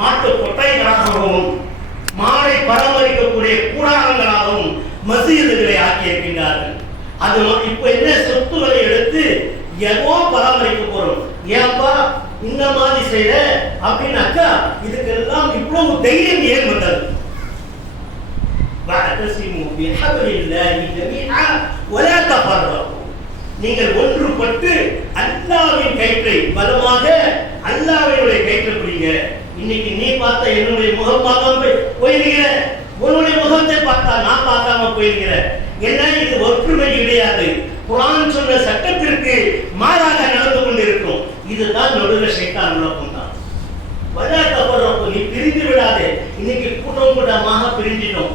மாட்டு கொட்டைகளாகவும் மாடை பராமரிக்கக்கூடிய கூடாரங்களாகவும் மசீதுகளை ஆக்கி இருக்கின்றார்கள். அது இப்ப என்ன சொத்துக்களை எடுத்து ஏதோ பராமரிக்க போறோம், ஏன்பா இந்த மாதிரி செய்யற அப்படின்னாக்கா இதுக்கெல்லாம் இவ்வளவு தைரியம் ஏன் வந்தது? நீங்கள் ஒன்றுபட்டு அல்லாஹ்வின் கயிற்றை பலமாக அல்லாஹ்வினுடைய கயிற்றை பிடிங்க. இன்னைக்கு நீ பார்த்த என்னுடைய முகம் பார்க்காம போயிருக்கிற, உன்னுடைய முகத்தை பார்த்தா நான் பார்க்காம போயிருக்கிற. என்ன இது ஒற்றுமை கிடையாது. குர்ஆன் சொன்ன சட்டத்திற்கு மாறாக நடந்து கொண்டிருக்கும். இதுதான் நடுவுல ஷைத்தான் நோக்கம் தான். நீ பிரிந்து விடாதே. இன்னைக்கு கூட்டம் கூட்டமாக பிரிஞ்சிட்டோம்.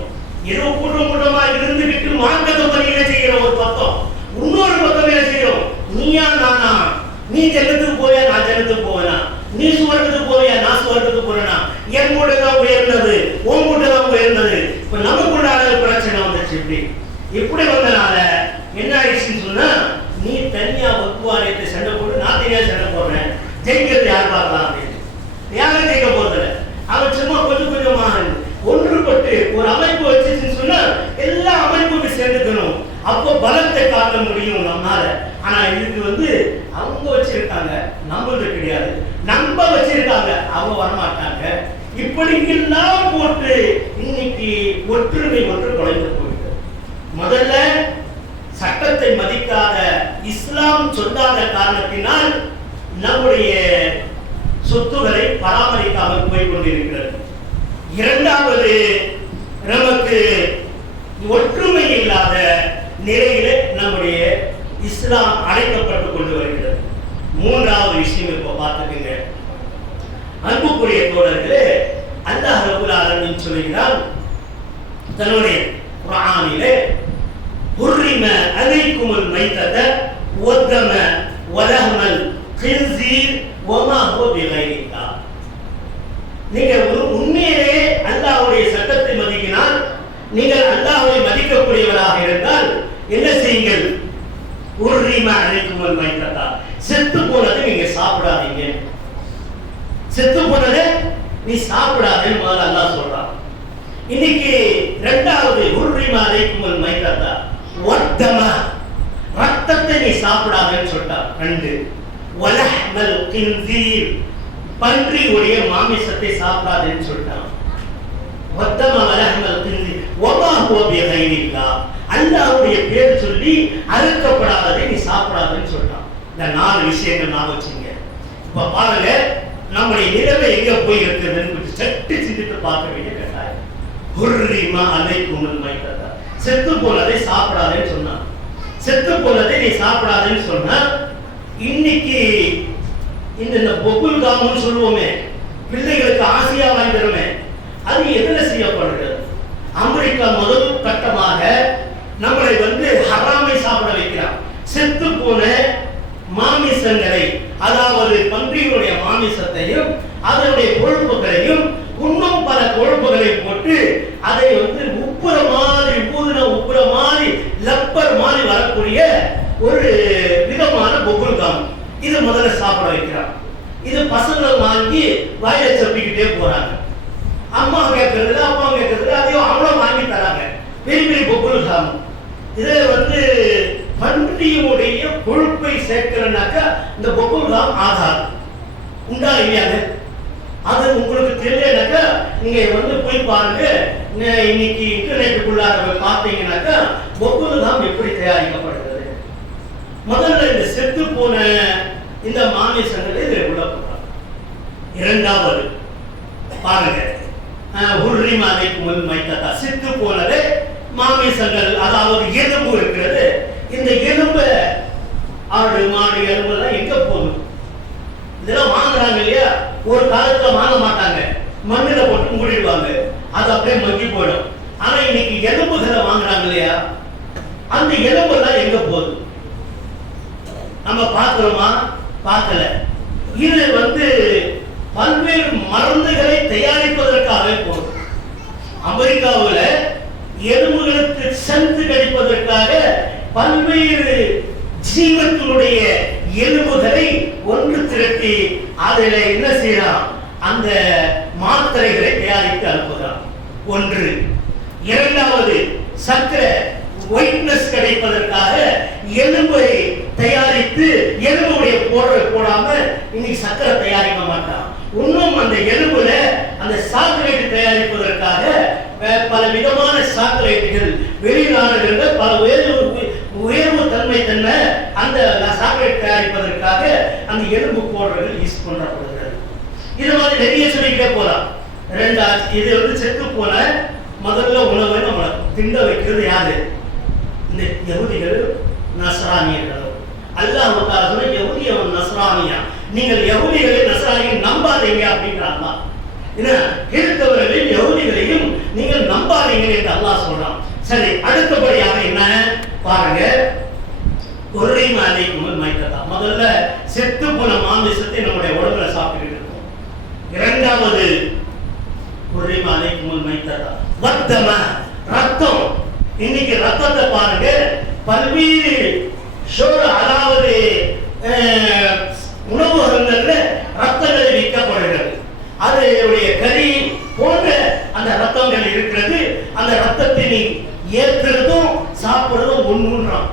ஏதோ கூட்டம் கூட்டமாக இருந்துவிட்டு மார்க்கத்தை பணியில செய்கிற ஒரு பக்கம், இன்னொரு பக்கம் என்ன செய்யறோம்? நீயா நானா? நீ ஜன்னத்துக்கு போயா நான் ஜன்னத்துக்கு போவேனா? நீ சுவர்க்கத்துக்கு போவியா நான் சுவர்க்கத்துக்கு போறேனா? என் மூட்டை தான் உயர்ந்தது, உன் மூட்டை தான் உயர்ந்தது. இப்ப நமக்குள்ளான பிரச்சனை வந்துச்சு. இப்படி வந்தனால என்ன ஆயிடுச்சுன்னு சொன்னா, நீ தனியா வக்குவாரியத்தை சண்டை போட்டு நான் தனியா சண்டை போடுறேன், ஜெயிக்கிறது யார் பார்க்கலாம் அப்படின்னு. யாரும் ஜெயிக்க போறதில்ல. அவன் சும்மா கொஞ்சம் கொஞ்சமாக ஒன்றுபட்டு ஒரு அமைப்பு வச்சுன்னு சொன்னா எல்லா அமைப்புக்கு சேர்ந்துக்கணும். அப்போ பலத்தை காட்ட முடியும் நம்மால. ஆனா இதுக்கு அவங்க வச்சிருக்காங்க, நம்மளுக்கு கிடையாது. நம்ம வச்சிருக்காங்க, அவங்க வரமாட்டாங்க. இப்படி எல்லாம் போட்டு இன்னைக்கு ஒற்றுமை ஒன்று குறைந்து போயிட்டு. முதல்ல சட்டத்தை மதிக்காத இஸ்லாம் சொல்லாத காரணத்தினால் நம்முடைய சொத்துக்களை பராமரிக்காமல் போய் கொண்டிருக்கிறது. இரண்டாவது, நமக்கு ஒற்றுமை இல்லாத நிலையில நம்முடைய இஸ்லாம் அழைக்கப்பட்டுக் கொண்டு வருகிறது. மூன்றாவது விஷயம் இப்ப பார்த்துக்கங்க அன்புக்குரிய தோழர்களே, அல்லாஹ் ரப்பல் ஆலமீன் சொல்கிறான் தன்னுடைய குர்ஆனிலே, ஹுர்ரிம அலைக்குமுல் மைத்தத வத்தம வலஹமல் கின்ஸீர் வமா ஹுவ பிகைரில்லாஹ். நீங்க உண்மையிலே அல்லாஹ்வுடைய சட்டத்தை மதிக்கினால், நீங்கள் அல்லாஹ்வை மதிக்கக்கூடியவராக இருந்தால் என்ன செய்யுங்கள்? ஹுர்ரிம அலைக்குமுல் மைத்தத, செத்து போனதை நீங்க சாப்பிடாதீங்க. செத்து போனதை நீ சாப்பிடாதேன்னு முதல்ல அல்லாஹ் சொல்றான். இன்னைக்கு இரண்டாவது ஹுர்ரிம அலைக்குமுல் மைத்தத வத்தம, ரத்தத்தை நீ சாப்பிடாதேன்னு சொல்றான். ரெண்டு, வலஹ்மல் கின்ஸீர், பன்றியுடைய மாமிசத்தை சாப்பிடாதேன்னு சொல்றான். வத்தம வலஹ்மல் கின்ஸீர் வமா ஹுவ பிகைரில்லாஹ், அல்லாஹ்வுடைய பேர் சொல்லி அறுக்கப்படாததை நீ சாப்பிடாதேன்னு சொல்றான். இந்த 4 விஷயங்கள் நான் வச்சுங்க. இப்ப பாருங்க நம்முடைய நிலைமை எங்க போய் இருக்குதுன்னு சட்டு சிந்தித்து பார்க்க வேண்டிய கட்டாயம். ஹுர்ரிம அலைக்குமுல் மைத்தத, செத்து போனதை சாப்பிடாதேன்னு சொன்னான். செத்து போனதை நீ சாப்பிடாதேன்னு சொன்னா, இன்னைக்கு இந்த பொக்குல் காமுன்னு சொல்லுவோமே, பிள்ளைகளுக்கு ஆசையா வாங்கி தருமே, அது எதுல செய்யப்படுகிறது? அமெரிக்கா முதல் கட்டமாக நம்மளை ஹராமை சாப்பிட வைக்கிறான். செத்து போன மாமிசங்களை, அதாவது பன்றிகளுடைய மாமிசத்தையும் அதனுடைய கொழுப்புகளையும் இன்னும் பல கொழுப்புகளை போட்டு அதை உப்புற மாதிரி, ஊதுன உப்புற மாதிரி, லப்பர் மாதிரி வரக்கூடிய ஒரு விதமான பொக்குல்காம், இது முதல்ல சாப்பிட வைக்கிறான். இது பசங்களை வாங்கி வாயில சப்பிக்கிட்டே போறாங்க. அம்மா கேட்கறது, அப்பா கேட்கறது, அதையும் அவ்வளவு வாங்கி தராங்க. பெரிய பெரிய பொக்குல்காம். இதை பன்றியுடைய கொழுப்பை சேர்க்கிறனாக்கா இந்த பொக்குல்காம் ஆகாது. உண்டா இல்லையாது? அது உங்களுக்கு தெரியலனாக்கா நீங்க போய் பாருங்க. இன்னைக்கு இன்டர்நெட்டுக்குள்ளார பார்த்தீங்கன்னாக்கா பொக்குல்காம் எப்படி தயாரிக்கப்படுகிறது. முதல்ல இந்த செத்து போன இந்த மாமிசங்களை இதில் உள்ள போடுறாங்க. இரண்டாவது பாருங்க, ஹுர்ரிம அலைக்குமுல் மைத்தத, செத்து போனது மாமிசங்கள், அதாவது எலும்பு இருக்கிறது. இந்த எலும்பு, ஆடு மாடு எலும்புலாம் எங்க போகுது? இதெல்லாம் வாங்குறாங்க இல்லையா? ஒரு காலத்துல வாங்க மாட்டாங்க, மண்ணில போட்டு மூடிடுவாங்க, அது அப்படியே மங்கி போயிடும். ஆனா இன்னைக்கு எலும்புகளை வாங்குறாங்க இல்லையா? அந்த எலும்புலாம் எங்க போகுது? நம்ம பார்க்கிறோமா? பார்க்கல. இது பல்வேறு மருந்துகளை தயாரிப்பதற்காக போகுது. அமெரிக்காவில் எலும்புகளுக்கு சத்து கிடைப்பதற்காக பல்வேறு ஜீவத்தினுடைய எலும்புகளை ஒன்று திரட்டி அதில் என்ன செய்யலாம்? அந்த மாத்திரைகளை தயாரித்து அனுப்புகிறான். ஒன்று. இரண்டாவது, சர்க்கரை ஒயிட்னஸ் கிடைப்பதற்காக எலும்பை தயாரித்து எலும்புடைய போடாம இன்னைக்கு சர்க்கரை தயாரிக்க மாட்டான். இன்னும் அந்த எலும்புல அந்த சாக்லேட் தயாரிப்பதற்காக பல விதமான சாக்லேட்டுகள் வெளிநாடுகளில் பல உயர்வு தன்மை அந்த சாக்லேட் தயாரிப்பதற்காக அந்த எலும்பு போடுறது யூஸ் பண்ணப்படுகிறது. இது மாதிரி நிறைய சொல்லிக்கிட்டே போலாம். இது செத்து போன முதல்ல உணவை நம்ம திண்ட வைக்கிறது யாரு? இந்த யஹூதிகள், நஸ்ரானியர்கள். அல்லாஹ் சொன்ன யஹூதியவன் நஸ்ரானியா, நீங்கள் யஹூதிகளை நஸ்ரானியை நம்பாதீங்க அப்படின்றாங்க. கிறிஸ்தவர்களையும் யஹூதிகளையும் நீங்கள் நம்பாதீங்க என்று அல்லாஹ் சொல்றான். சரி, அடுத்தபடியாக என்ன பாருங்க. ஒருமையும் அலைக்கும் மைத்ததா, முதல்ல செத்து போன மாமிசத்தை நம்முடைய உடம்புல சாப்பிட்டு இருக்கோம். இரண்டாவது ஒருமையும் அலைக்கும் மைத்ததா வத்தம, ரத்தம். இன்னைக்கு ரத்தத்தை பாருங்க, பல்வேறு அதாவது உணவகங்கள்ல ரத்தங்களை விற்கப்படுகிறது. அதனுடைய கறி போன்ற அந்த ரத்தங்கள் இருக்கிறது. அந்த ரத்தத்தை நீ ஏற்கிறதும் சாப்பிடுறதும் ஒன்றுன்றான்.